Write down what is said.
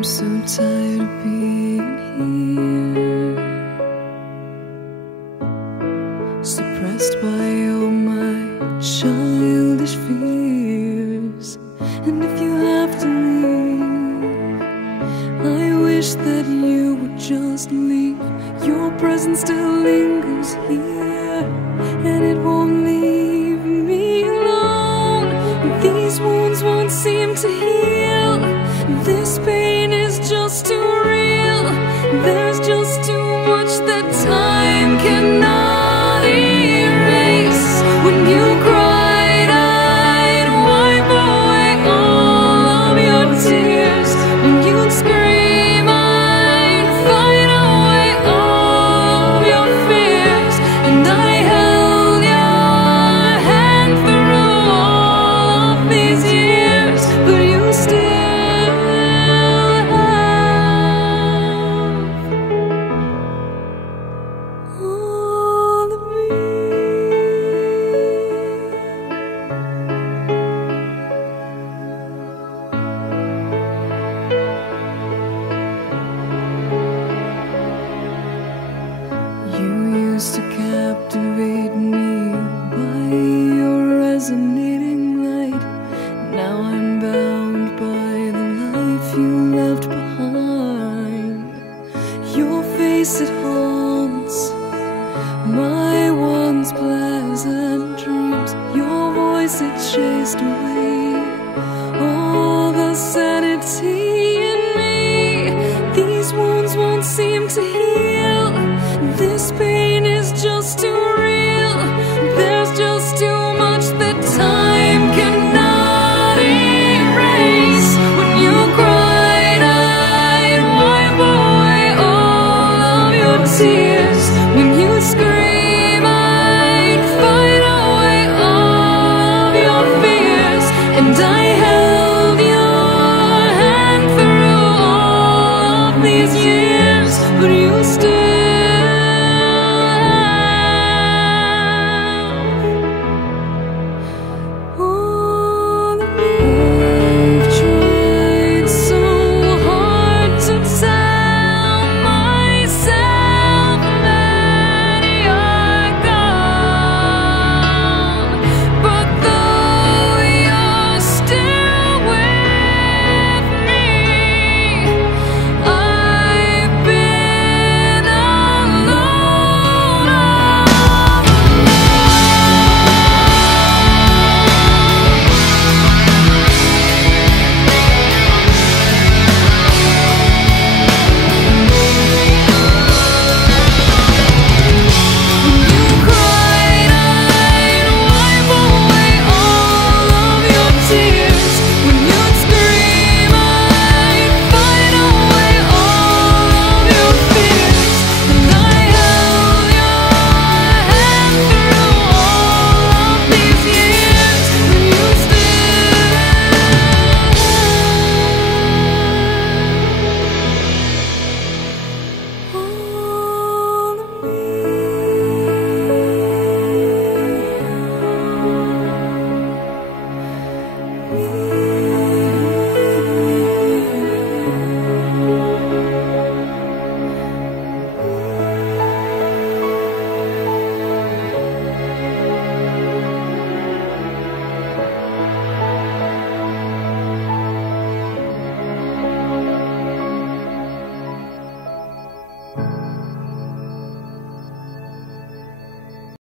I'm so tired of being here, suppressed by all my childish fears. And if you have to leave, I wish that you would just leave. Your presence still lingers here, and it won't leave me alone. These wounds won't seem to heal. This pain is just too real. There's just too much that time cannot erase. When you cried, I'd wipe away all of your tears. When you'd scream, I'd fight away all of your fears. And I held your hand through all of these years, but you still to captivate me by your resonating light. Now I'm bound by the life you left behind. Your face, it haunts my once pleasant dreams. Your voice, it chased away all the sanity in me. These wounds won't seem to heal. This pain is just too real. There's just too much that time cannot erase. When you cried, I'd wipe away all of your tears. When you scream, I'd fight away all of your fears. And I held your hand through all of these years, but you still